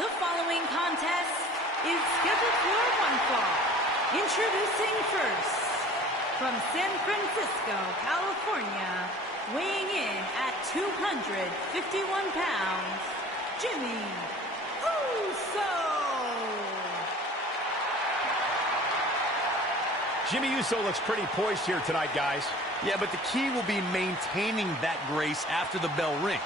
The following contest is scheduled for one fall. Introducing first, from San Francisco, California, weighing in at 251 pounds, Jimmy Uso. Jimmy Uso looks pretty poised here tonight, guys. Yeah, but the key will be maintaining that grace after the bell rings.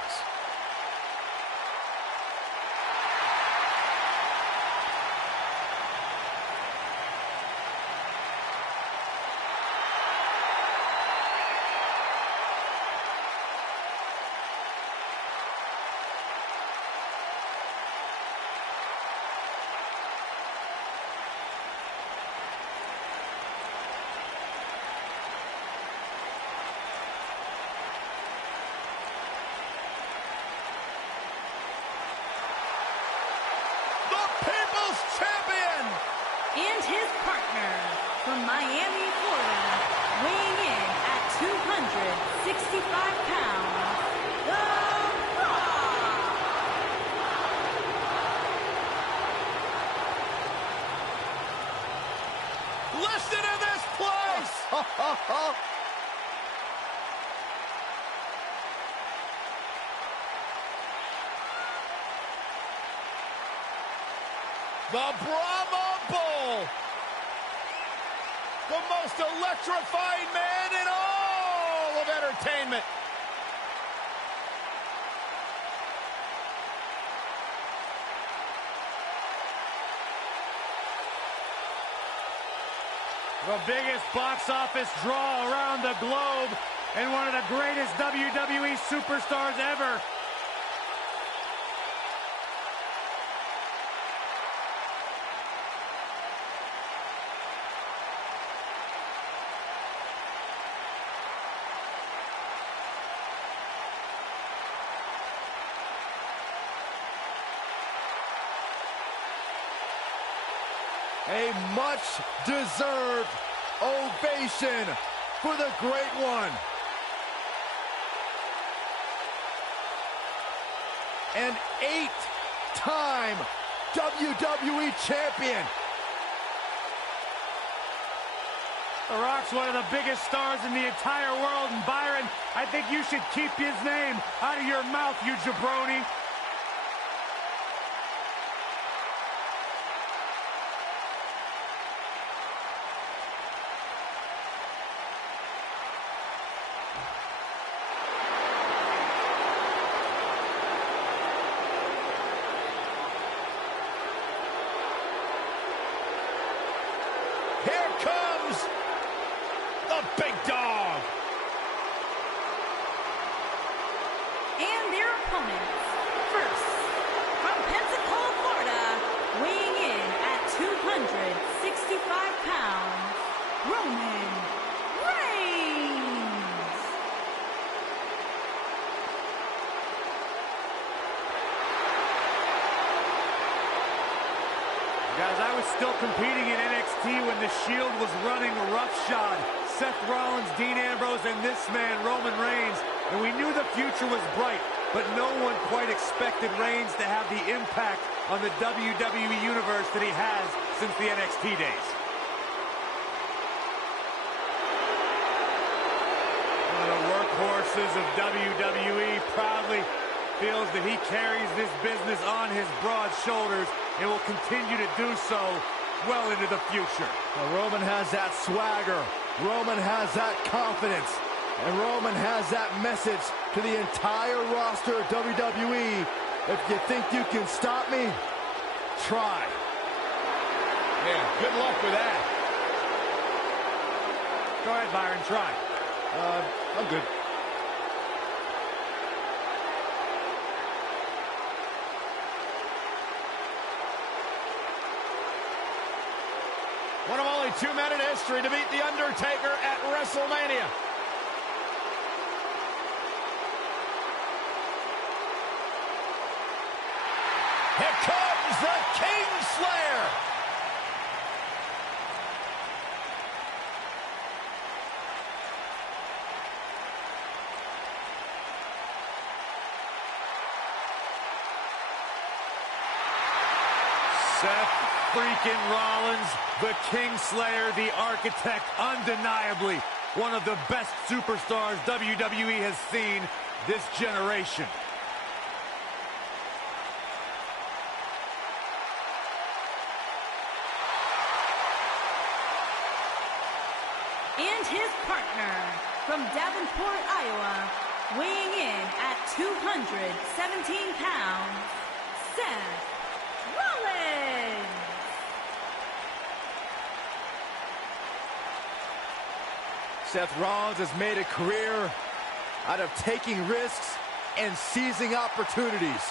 And his partner from Miami, Florida, weighing in at 265 pounds, The Rock. Listen to this place! The Brahma Bull! The most electrifying man in all of entertainment! The biggest box office draw around the globe and one of the greatest WWE superstars ever. A much-deserved ovation for the Great One. An 8-time WWE champion. The Rock's one of the biggest stars in the entire world, and Byron, I think you should keep his name out of your mouth, you jabroni. Here comes the big dog. And their opponents, first, from Pensacola, Florida, weighing in at 265 pounds, Roman Reigns. Guys, I was still competing in NXT when the Shield was running roughshod. Seth Rollins, Dean Ambrose, and this man, Roman Reigns. And we knew the future was bright, but no one quite expected Reigns to have the impact on the WWE Universe that he has since the NXT days. One of the workhorses of WWE proudly feels that he carries this business on his broad shoulders and will continue to do so well into the future. Well, Roman has that swagger. Roman has that confidence. And Roman has that message to the entire roster of WWE. If you think you can stop me, try. Yeah, good luck with that. Go ahead, Byron, try. I'm good. One of only 2 men in history to beat The Undertaker at WrestleMania. Here comes the Kingslayer. Seth freaking Rollins, the Kingslayer, the architect, undeniably one of the best superstars WWE has seen this generation. And his partner from Davenport, Iowa, weighing in at 217 pounds, Seth Rollins. Seth Rollins has made a career out of taking risks and seizing opportunities.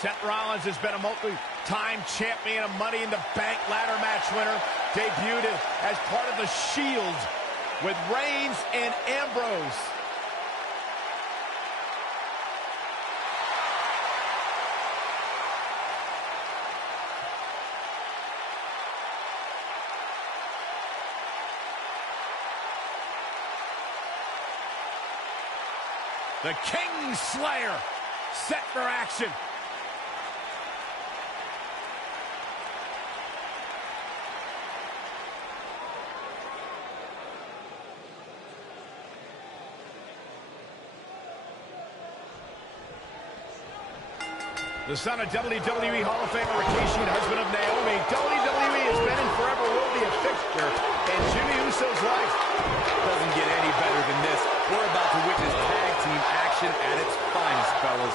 Seth Rollins has been a multi-time champion, a Money in the Bank ladder match winner, debuted as part of the Shield with Reigns and Ambrose. The Kingslayer set for action. The son of WWE Hall of Famer Rikishi and husband of Naomi, WWE has been and forever will be a fixture in Jimmy Uso's life. Doesn't get any better than this. We're about to witness tag team action at its finest, fellas.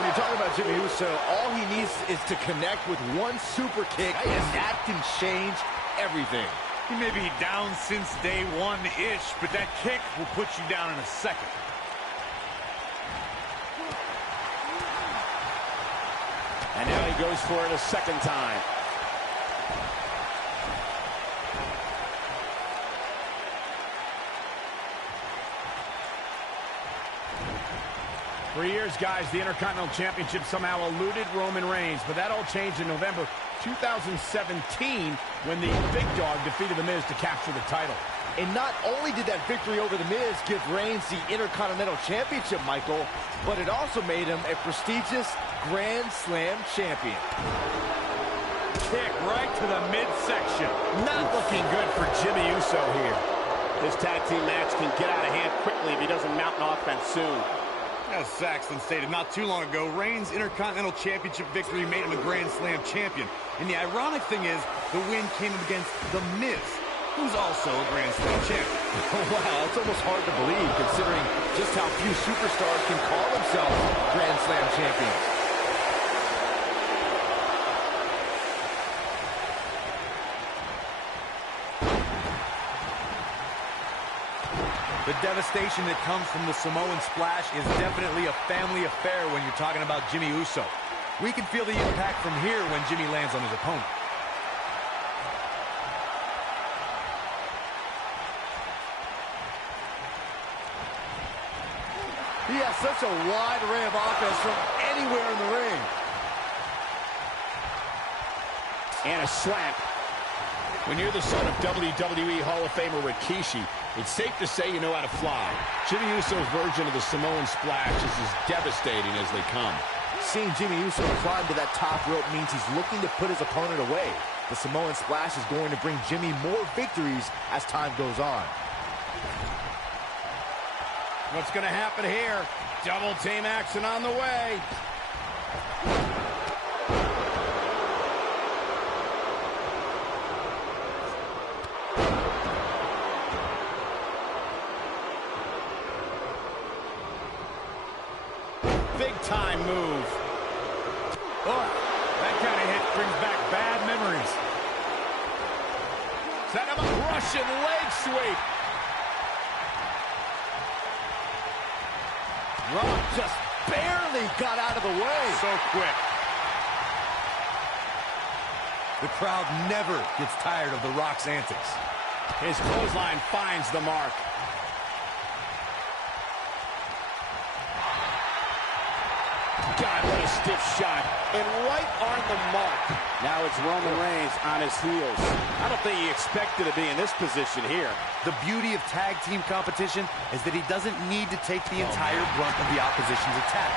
When you're talking about Jimmy Uso, all he needs is to connect with one super kick, and that can change everything. He may be down since day one-ish, but that kick will put you down in a second. And now he goes for it a second time. For years, guys, the Intercontinental Championship somehow eluded Roman Reigns, but that all changed in November 2017 when the Big Dog defeated The Miz to capture the title. And not only did that victory over The Miz give Reigns the Intercontinental Championship, Michael, but it also made him a prestigious Grand Slam champion. Kick right to the midsection. Not looking good for Jimmy Uso here. This tag team match can get out of hand quickly if he doesn't mount an offense soon. As Saxton stated not too long ago, Reigns' Intercontinental Championship victory made him a Grand Slam champion. And the ironic thing is, the win came against The Miz, who's also a Grand Slam champion. Wow, it's almost hard to believe considering just how few superstars can call themselves Grand Slam champions. The devastation that comes from the Samoan Splash is definitely a family affair when you're talking about Jimmy Uso. We can feel the impact from here when Jimmy lands on his opponent. He has such a wide array of offense from anywhere in the ring. And a slap. When you're the son of WWE Hall of Famer Rikishi, it's safe to say you know how to fly. Jimmy Uso's version of the Samoan Splash is as devastating as they come. Seeing Jimmy Uso climb to that top rope means he's looking to put his opponent away. The Samoan Splash is going to bring Jimmy more victories as time goes on. What's going to happen here? Double team action on the way. Big time move. Oh, that kind of hit brings back bad memories. Set him a Russian leg sweep. Rock just barely got out of the way. So quick. The crowd never gets tired of The Rock's antics. His clothesline finds the mark. God, what a stiff shot. And right on the mark. Now it's Roman Reigns on his heels. I don't think he expected to be in this position here. The beauty of tag team competition is that he doesn't need to take the entire brunt of the opposition's attack.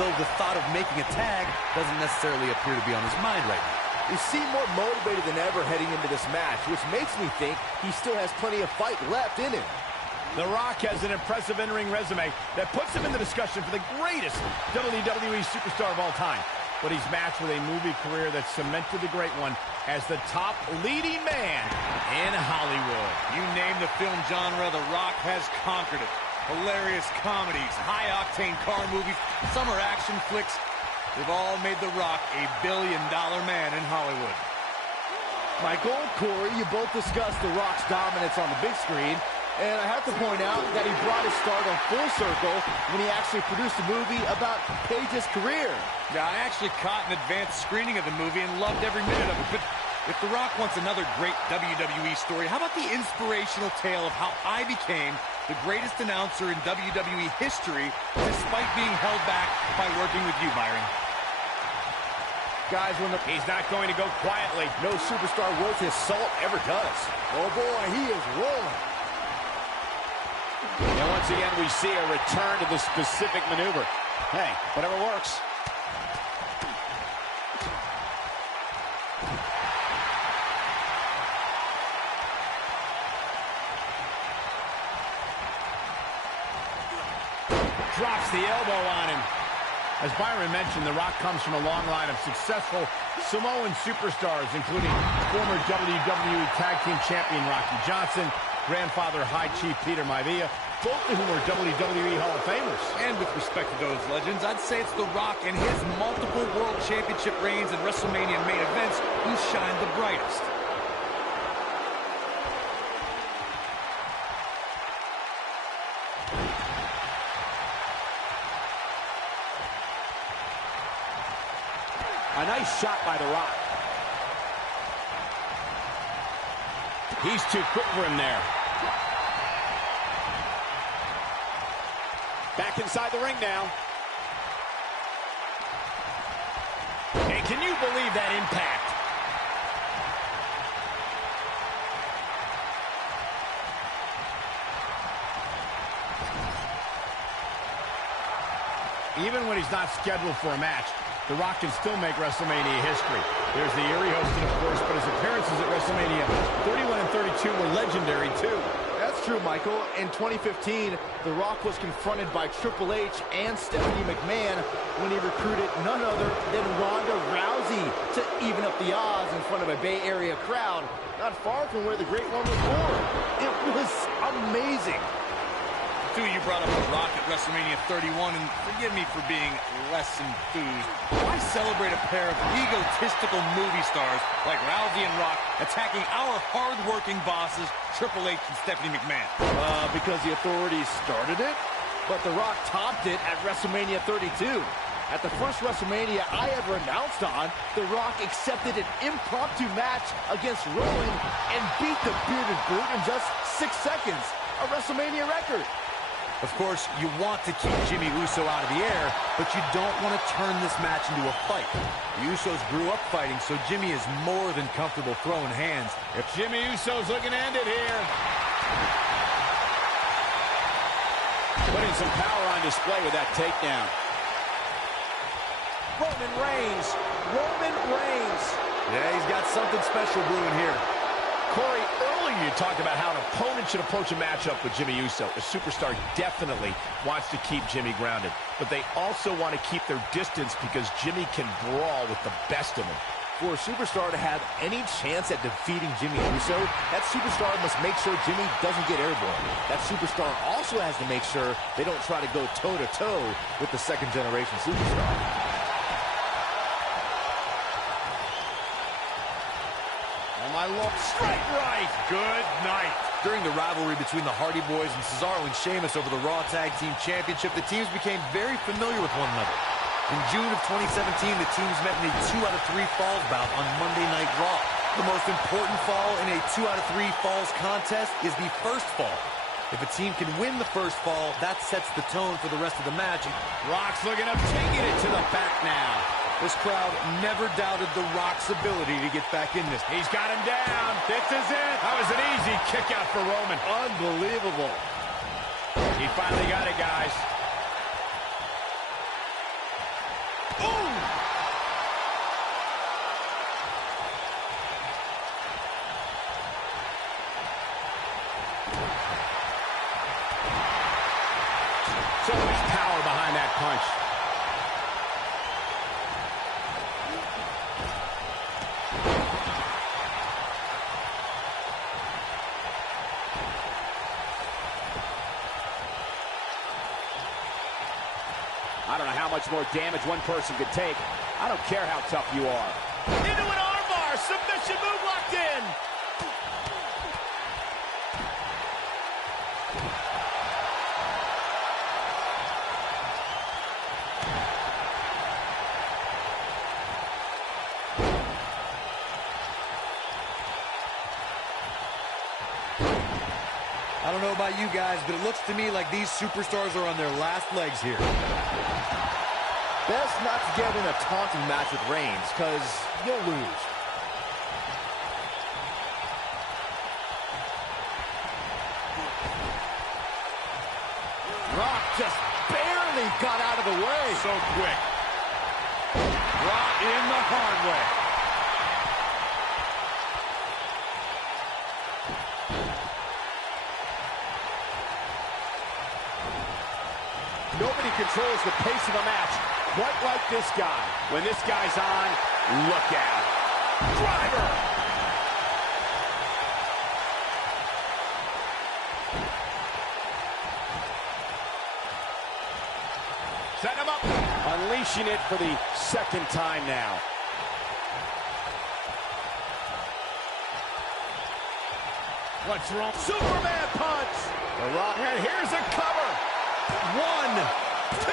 Though the thought of making a tag doesn't necessarily appear to be on his mind right now. He seemed more motivated than ever heading into this match, which makes me think he still has plenty of fight left in him. The Rock has an impressive in-ring resume that puts him in the discussion for the greatest WWE superstar of all time. But he's matched with a movie career that cemented the great one as the top leading man in Hollywood. You name the film genre, The Rock has conquered it. Hilarious comedies, high-octane car movies, summer action flicks. They've all made The Rock a billion-dollar man in Hollywood. Michael, Corey, you both discussed The Rock's dominance on the big screen. And I have to point out that he brought his stardom full circle when he actually produced a movie about Page's career. Yeah, I actually caught an advanced screening of the movie and loved every minute of it. But if The Rock wants another great WWE story, how about the inspirational tale of how I became the greatest announcer in WWE history despite being held back by working with you, Byron? Guys, He's not going to go quietly. no superstar worth his salt ever does. Oh boy, he is rolling. And once again, we see a return to the specific maneuver. Hey, whatever works. Drops the elbow on him. As Byron mentioned, The Rock comes from a long line of successful Samoan superstars, including former WWE Tag Team Champion Rocky Johnson, grandfather High Chief Peter Maivia, both of whom are WWE Hall of Famers. And with respect to those legends, I'd say it's The Rock and his multiple World Championship reigns and WrestleMania main events who shine the brightest. A nice shot by The Rock. He's too quick for him there. Back inside the ring now. And can you believe that impact? Even when he's not scheduled for a match, The Rock can still make WrestleMania history. There's the year he hosted, of course, but his appearances at WrestleMania 31 and 32 were legendary, too. That's true, Michael. In 2015, The Rock was confronted by Triple H and Stephanie McMahon when he recruited none other than Ronda Rousey to even up the odds in front of a Bay Area crowd, not far from where the Great One was born. It was amazing. You brought up The Rock at WrestleMania 31, and forgive me for being less enthused. Why celebrate a pair of egotistical movie stars like Rousey and Rock attacking our hard-working bosses, Triple H and Stephanie McMahon? Because the authorities started it, but The Rock topped it at WrestleMania 32. At the first WrestleMania I ever announced on, The Rock accepted an impromptu match against Rowan and beat the Bearded Brute in just 6 seconds, a WrestleMania record. Of course, you want to keep Jimmy Uso out of the air, but you don't want to turn this match into a fight. The Usos grew up fighting, so Jimmy is more than comfortable throwing hands. If Jimmy Uso's looking to end it here. Putting some power on display with that takedown. Roman Reigns. Roman Reigns. Yeah, he's got something special brewing here. Corey, earlier you talked about how an opponent should approach a matchup with Jimmy Uso. A superstar definitely wants to keep Jimmy grounded, but they also want to keep their distance because Jimmy can brawl with the best of them. For a superstar to have any chance at defeating Jimmy Uso, that superstar must make sure Jimmy doesn't get airborne. That superstar also has to make sure they don't try to go toe-to-toe with the second-generation superstar. My Lord, straight right. Good night. During the rivalry between the Hardy Boys and Cesaro and Sheamus over the Raw Tag Team Championship, the teams became very familiar with one another. In June of 2017, the teams met in a 2-out-of-3 falls bout on Monday Night Raw. The most important fall in a 2-out-of-3 falls contest is the first fall. If a team can win the first fall, that sets the tone for the rest of the match. Rock's looking up, taking it to the back now. This crowd never doubted The Rock's ability to get back in this. He's got him down. This is it. That was an easy kick out for Roman. Unbelievable. He finally got it, guys. Boom! So much power behind that punch. I don't know how much more damage one person could take. I don't care how tough you are. Into an armbar. Submission move locked in. I don't know about you guys, but it looks to me like these superstars are on their last legs here. Best not to get in a taunting match with Reigns, because you'll lose. Rock just barely got out of the way. So quick. Brought in the hard way. Nobody controls the pace of a match quite like this guy. When this guy's on, look out. Driver! Set him up. Unleashing it for the second time now. What's wrong? Superman punch! The Rock. And here's a cover. 1, 2.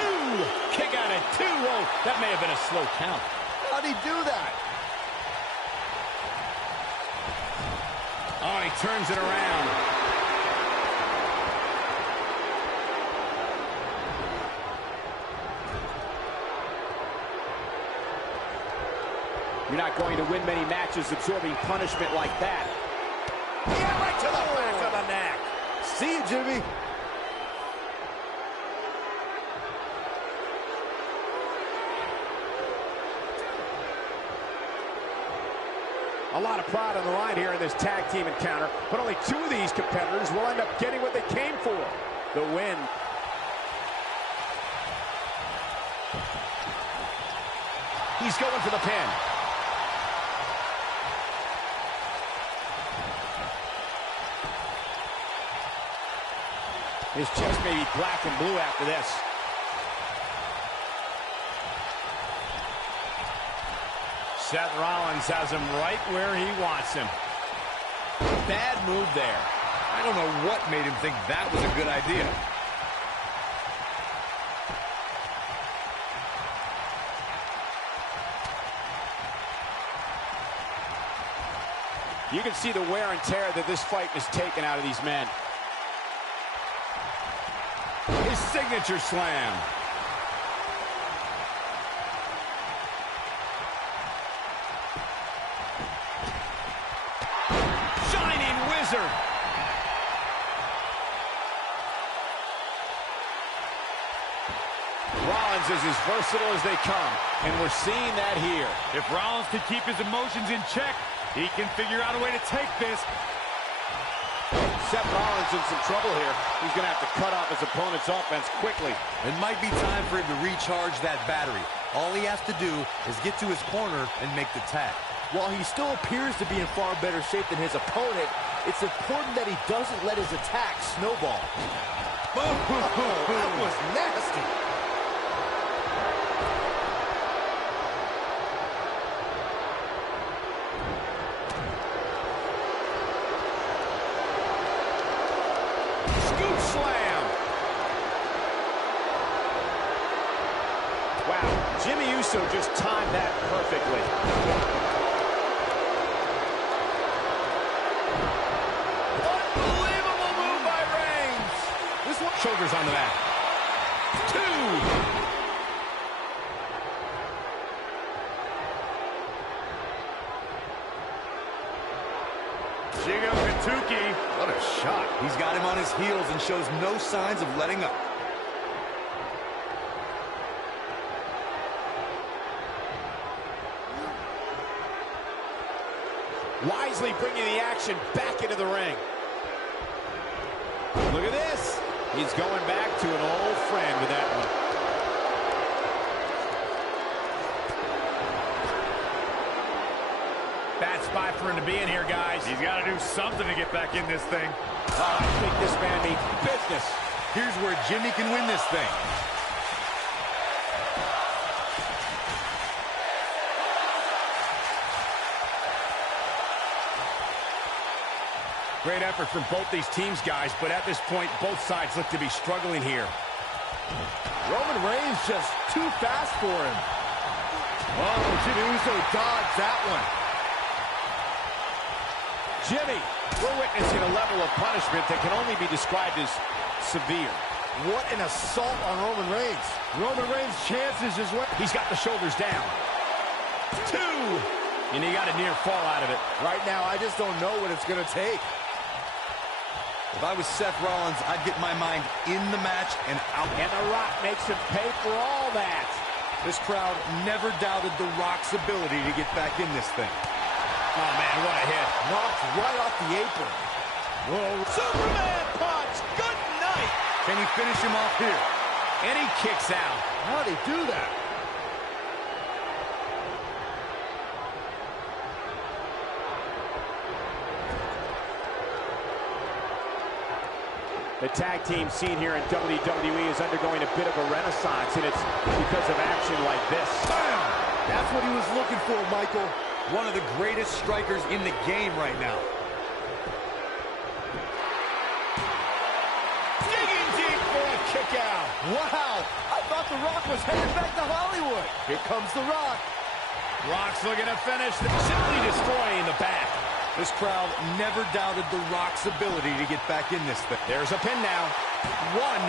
Kick out at 2. Oh, that may have been a slow count. How'd he do that? Oh, he turns it around. You're not going to win many matches absorbing punishment like that. Yeah, right to the back of the neck. See you, Jimmy. A lot of pride on the line here in this tag team encounter, but only 2 of these competitors will end up getting what they came for, the win. He's going for the pin. His chest may be black and blue after this. Seth Rollins has him right where he wants him. Bad move there. I don't know what made him think that was a good idea. You can see the wear and tear that this fight has taken out of these men. His signature slam. Shining Wizard. Rollins is as versatile as they come, and we're seeing that here. If Rollins can keep his emotions in check, he can figure out a way to take this. Seth Rollins in some trouble here. He's going to have to cut off his opponent's offense quickly. It might be time for him to recharge that battery. All he has to do is get to his corner and make the tag. While he still appears to be in far better shape than his opponent, it's important that he doesn't let his attack snowball. That was nasty. Scoop slam. Wow, Jimmy Uso just timed that perfectly. Unbelievable move by Reigns. shoulders on the mat. 2. What a shot. He's got him on his heels and shows no signs of letting up. Wisely bringing the action back into the ring. Look at this. He's going back to an old friend with that one. Bad spot for him to be in here, guys. He's got to do something to get back in this thing. Oh, I think this man means business. Here's where Jimmy can win this thing. Great effort from both these teams, guys, but at this point, both sides look to be struggling here. Roman Reigns just too fast for him. Oh, Jimmy Uso dodged that one. Jimmy, we're witnessing a level of punishment that can only be described as severe. What an assault on Roman Reigns. Roman Reigns' chances just went. He's got the shoulders down. 2. And he got a near fall out of it. Right now, I just don't know what it's going to take. If I was Seth Rollins, I'd get my mind in the match and out. And The Rock makes him pay for all that. This crowd never doubted The Rock's ability to get back in this thing. Oh, man, what a hit. Knocked right off the apron. Whoa. Superman punch. Good night. Can he finish him off here? And he kicks out. How'd he do that? The tag team scene here in WWE is undergoing a bit of a renaissance, and it's because of action like this. Bam! That's what he was looking for, Michael. One of the greatest strikers in the game right now. Digging deep for a kick out. Wow! I thought The Rock was headed back to Hollywood. Here comes The Rock. Rock's looking to finish, simply destroying the back. This crowd never doubted The Rock's ability to get back in this thing. There's a pin now. 1.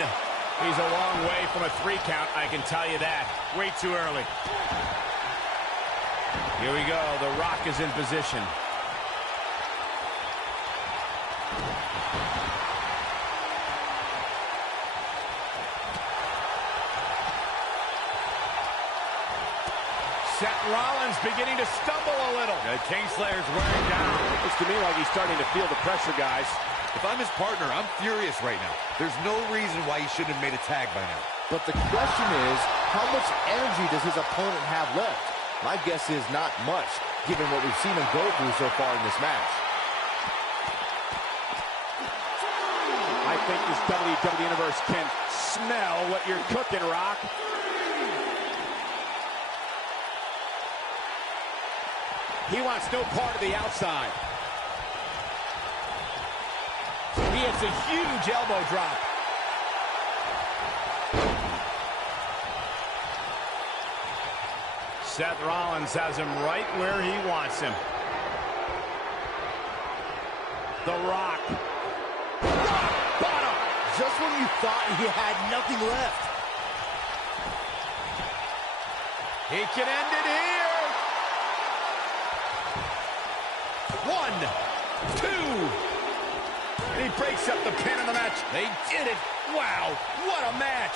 He's a long way from a 3 count, I can tell you that. Way too early. Here we go. The Rock is in position. Seth Rollins beginning to stumble a little. The Kingslayer's wearing down. Looks to me like he's starting to feel the pressure, guys. If I'm his partner, I'm furious right now. There's no reason why he shouldn't have made a tag by now. But the question is, how much energy does his opponent have left? My guess is not much, given what we've seen him go through so far in this match. I think this WWE Universe can smell what you're cooking, Rock. He wants no part of the outside. He hits a huge elbow drop. Seth Rollins has him right where he wants him. The Rock. Rock bottom. Just when you thought he had nothing left. He can end it here. 1, 2. He breaks up the pin in the match. They did it. Wow, what a match.